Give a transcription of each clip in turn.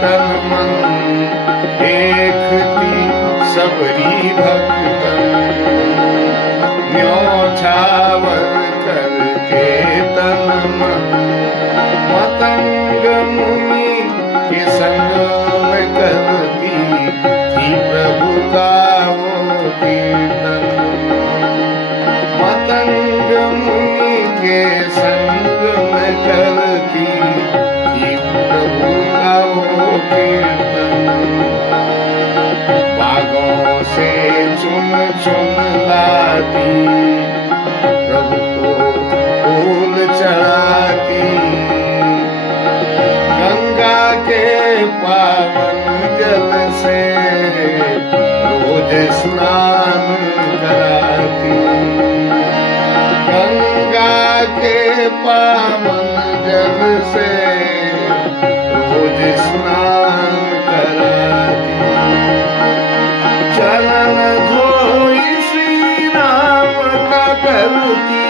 तन मन देखती सबरी भक्तन न्योछावर करके तन मन मतंग मुनि के संग में करती थी प्रभु का वो कीर्तन मतंग मुनि के संग में करती थी प्रभु का वो कीर्तन बागों से चुन चुन लाती प्रभु को फूल चढ़ाती गंगा के पावन जल से रोज स्नान कराती गंगा के पावन जल से रोज स्नान कराती चरण धोई श्री राम का करती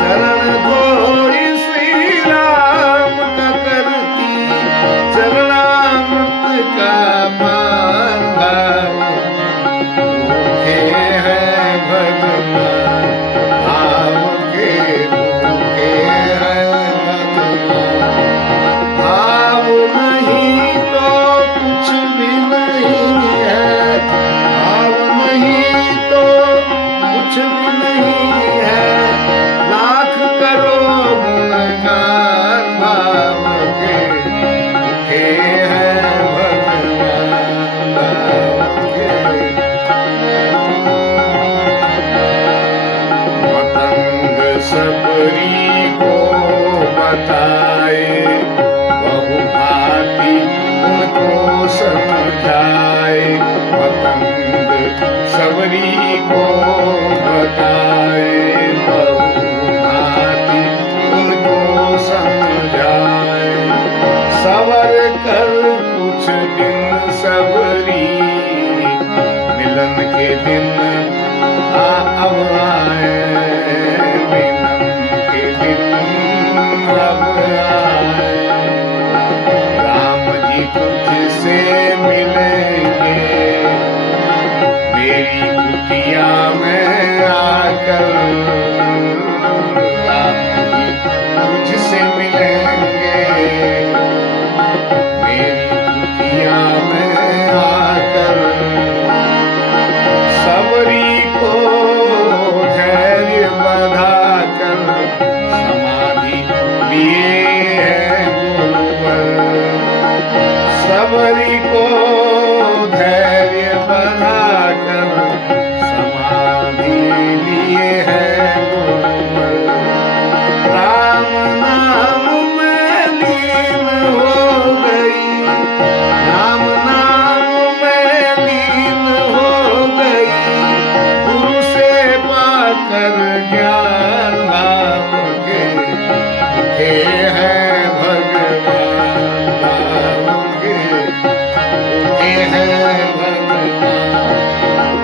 चरण धोई श्री राम का करती चरणामृत का मान भाव भूखे हैं भगवान भाव के भूखे हैं भगवान भाव नहीं तो कुछ भी नहीं है भाव नहीं तो कुछ भी नहीं है लाख करो गुणगान भाव के भूखे हैं भगवान भाव के मतंग सबरी को बताए बहु भांति उनको समझाए मतंग सबरी को बताए बहु भांति उनको समझाए सवर कर कुछ दिन सबरी मिलन के दिन अब आए मिलन के दिन अब आए राम जी तुझसे मिलेंगे मेरी कुटिया में आकर राम जी तुझसे मिलेंगे मेरी कुटिया में आकर सबरी को धैर्य बधाकर समाधि लिए है गुरुवर सबरी को धैर्य बधाकर समाधि लिए है गुरुवर राम नाम में लीन हो गई राम नाम में लीन हो गई गुरु से पाकर ज्ञान भाव के भूखे हैं भगवान भाव के भूखे हैं भगवान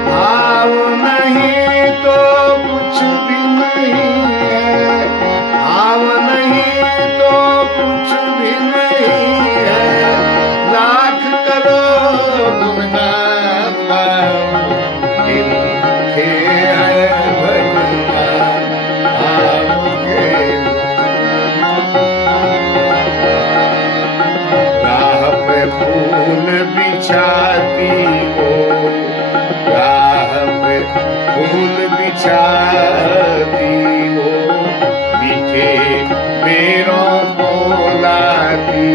भाव नहीं तो कुछ भी नहीं है भाव नहीं तो कुछ भी नहीं है लाख करो गुणगान भाव के भूखे हैं भगवान भाव के राह पे फूल बिछाती हो राह पे फूल बिछाती हो मीठे पेड़ों को लाती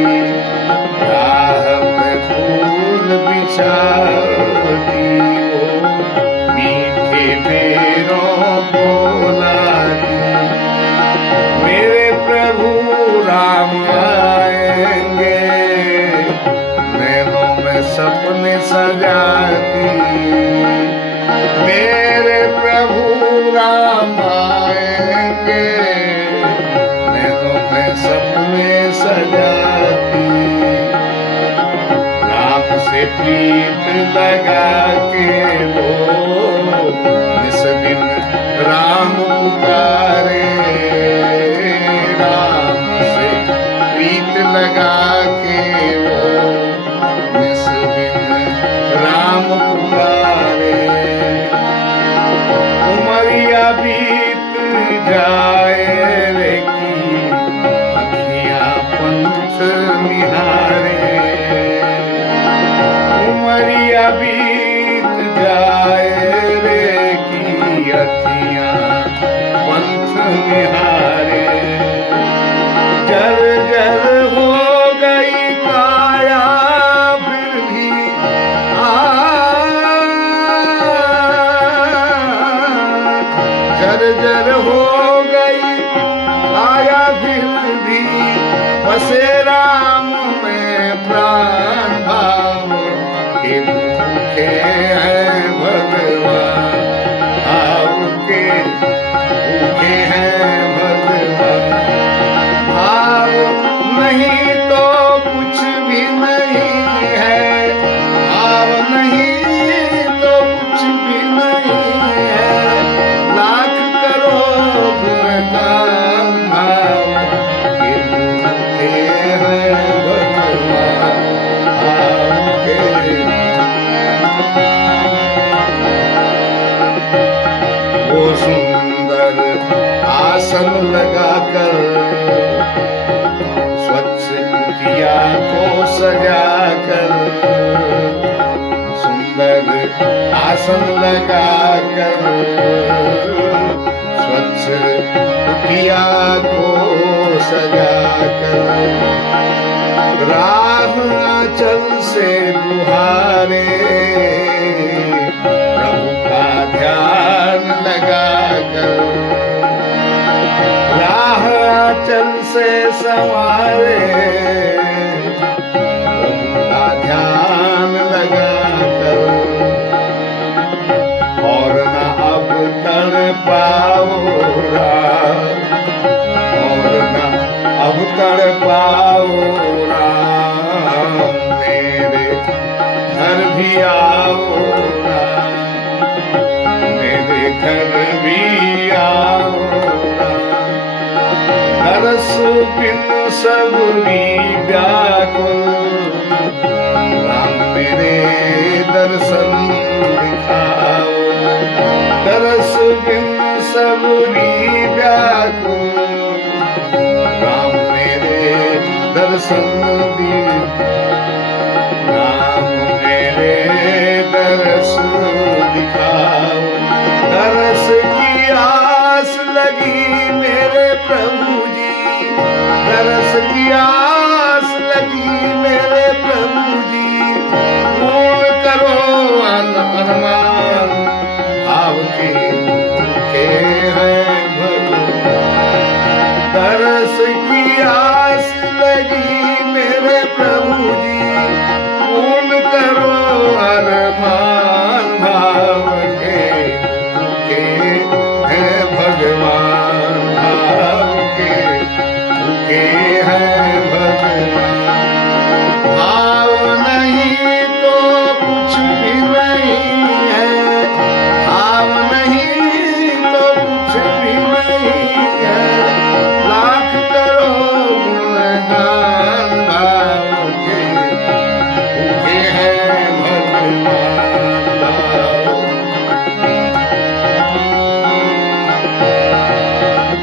राह पे फूल बिछाती हो मीठे पेड़ों को लाती मेरे प्रभु राम आएंगे नैनों में सपने सजाती मेरे प्रभु राम आएंगे नैनों में सपने सजाती राम से प्रीत लगा के वो निस दिन राम पुकारे राम से प्रीत लगा के वो बसे राम में प्राण भाव के भूखे हैं भगवान, भाव के भूखे हैं भगवान। भाव नहीं तो कुछ भी नहीं है, भाव नहीं तो कुछ भी नहीं है। लाख करो गुणगान, भाव के भूखे हैं भगवान, भाव के। वो सुंदर आसन लगाकर स्वच्छ कुटिया को सजाकर, सुंदर आसन लगाकर स्वच्छ कुटिया को सजाकर, राह आंचल से बुहारे प्रभु का ध्यान लगाकर, राह आंचल से संवारे प्रभु का ध्यान लगाकर। और न अब तड़ पाओ राम, और न अब तड़ पाओ राम, मेरे घर भी आओ राम, मेरे घर भी आओ राम। दरस बिन सबरी व्याकुल, राम मेरे दर्शन दिखाओ। दरस बिन सबरी व्याकुल, राम मेरे दर्शन राम मेरे दरस दिखाओ। दरस की आस लगी मेरे प्रभु जी, दरस की आस लगी मेरे प्रभु जी। पूर्ण करो अरमान, भाव के भूखे हैं भगवान। दरस की आस लगी मेरे प्रभु जी, पूर्ण करो अरमान, भाव के भूखे हैं भगवान, भाव के भूखे हैं भगवान। भाव नहीं तो कुछ भी नहीं है, भाव नहीं तो कुछ भी नहीं है। लाख करो गुणगान, भाव के भूखे हैं भगवान, भाव।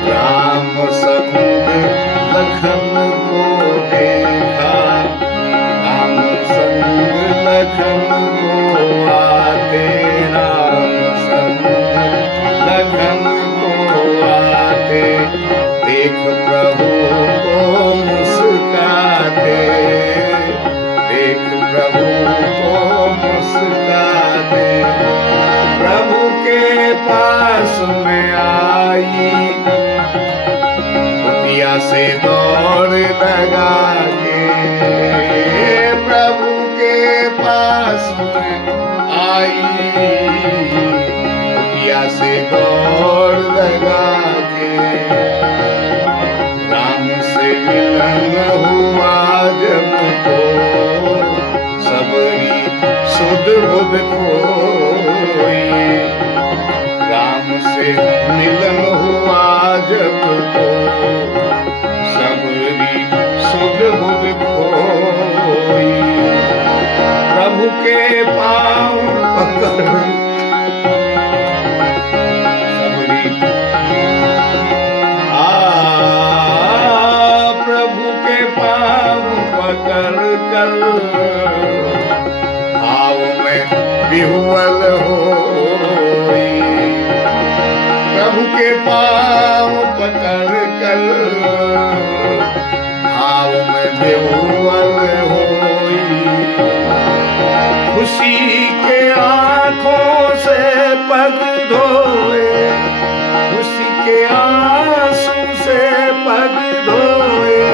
राम संग लखन को देखा, राम संग लखन को आते, राम संग लखन को आते। देख प्रभु को मुस्काते, देख प्रभु को मुस्काते। प्रभु के पास में आई, कुटिया से दौड़ लगा के। प्रभु के पास में आई, कुटिया से दौड़ लगा के। राम से मिलन हुआ जब तो सबरी सुध बुध खोई। राम से मिलन हुआ जब तो सबरी सुध बुध खोई। प्रभु के पाँव पकड़ सबरी, प्रभु के पाँव पकड़ कर भाव में विह्वल होई। प्रभु के पाँव पकड़ कर भाव में विह्वल होई। खुशी के आंखों से पग धोए, खुशी के आंसू से पग धोए।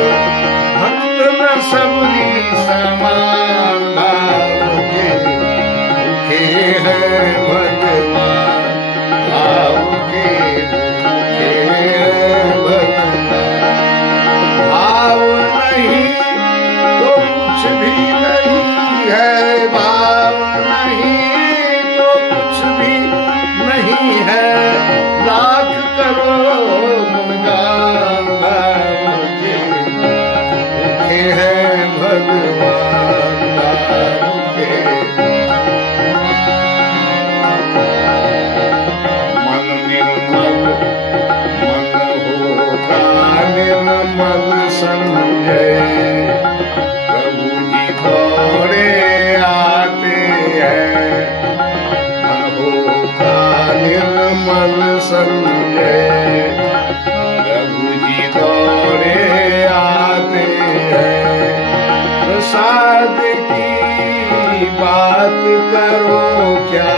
करो क्या,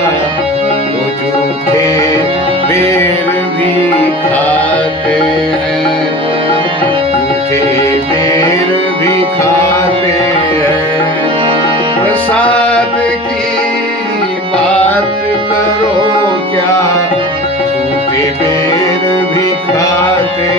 वो झूठे बेर भी खाते हैं, झूठे बेर भी खाते हैं। प्रसाद की बात करो क्या, झूठे बेर भी खाते